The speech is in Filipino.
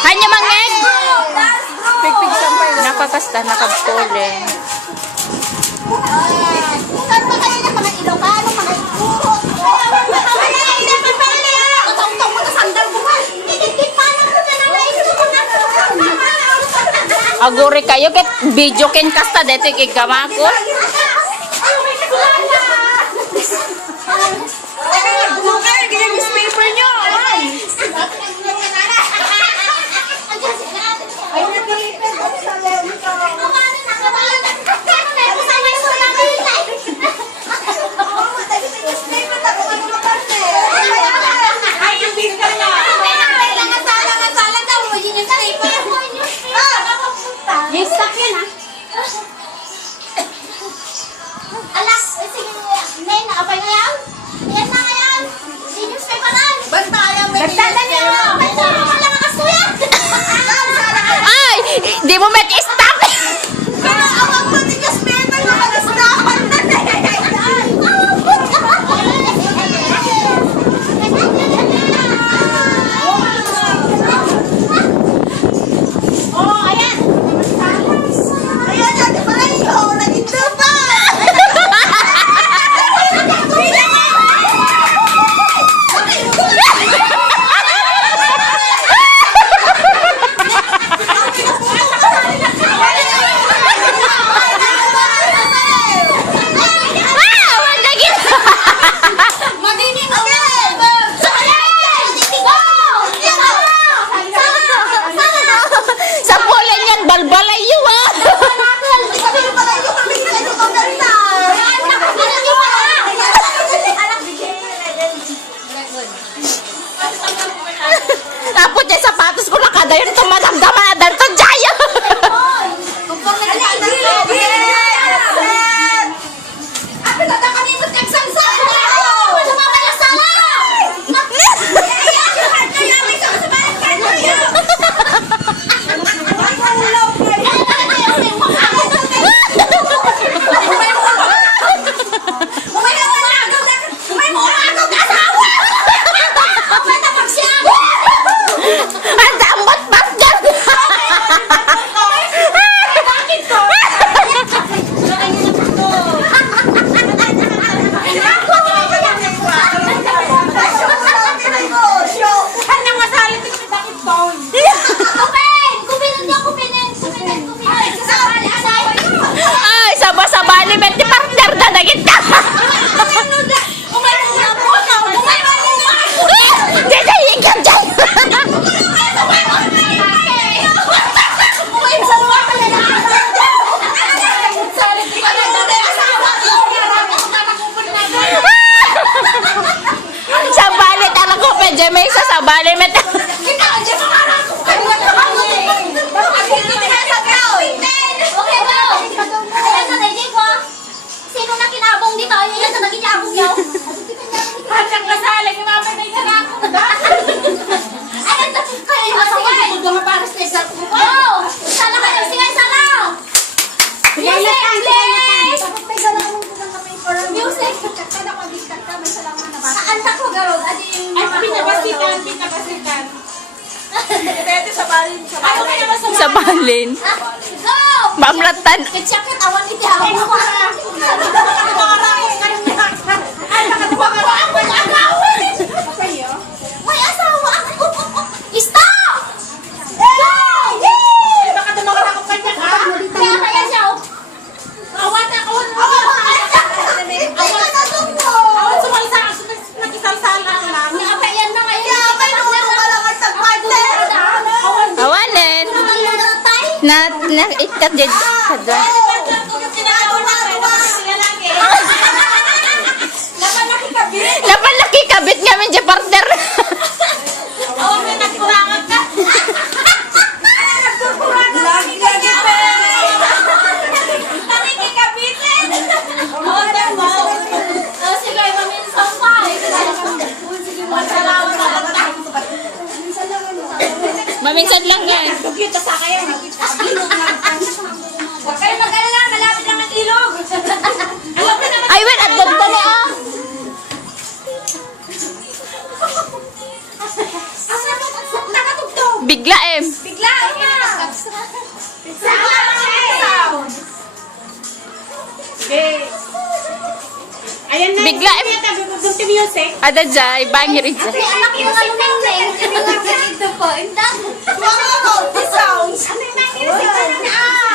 Hanya mangeg. Pigpig sampay. Nakakasta, nakapulin. Saan ba kayo na mga Ilocano, mga Iguro? Tatawag-tawag mo na sandal mo ba? Higit-higit pa lang ko na naisip ko na. Aguri kayo ket video ken kasta dete kay gamakot. Alas, sige, Nay, nakapay na yan? Yan na yan. Di newspaper lang. Basta yan, may newspaper. Basta wala nga kasuya. Ay, di mo met stop. Pero awang mo di newspaper na mag-stop. Oh, ayan. Ayan, ate Mario, naging pa. Sa pulen yan, balbalay yun ah. Tapos yung sapatos ko nakadayon tumadamdaman na dahil ito dyan. Ang dambot basgan. Ay, sabah-sabali, 20 partner na naging ta. Dito, higyan dyan. Sa balit, alam ko, medyo may isa sa balit. Sino na kinabong dito? Yan sa naging abong nyo. Hanyang kasalang yung mga panay na ako. Ayun, kaya yung asaway. Mga paras na isa. Oh! Sana kayo, singay sana! Music, please! Music! Saan ta ko garod? Adi yung Ay, pinabasikan, pinabasikan. Ito sa balin, sa balin. Ay, okay naman Sa balin. Go! Mamlatan. Kitsyakit, awan iti hawak mo. Ay, nakatuwa ka ba? Ang agawin! May asawa ako! Stop! Ay, baka tumagal ako kanya ka. Kaya kaya siya, oh. Awan na, awan na. Awan sumalsa, nakisalsala ka lang. Kaya na ngayon. Kaya Awanin. Na ikat dyan. Kadwa. Lapan nakikabit nga dyan partner. Awan na, nagkurangan ka. Sige, maminsan pa. Maminsan lang nga. Kita sa kayo. Huwag kayo mag-alala, malapit lang ang ilog. Alam mo naman. Ay, wait, at ganda na ah. Bigla eh. Bigla na. Sound. Okay. Ayan na. Bigla eh. Doon to music. Ada jay, bangir ito. Kasi anak yung ano neng. Ito po. Indang. Wow, the sounds. Ano yung music? Ano na?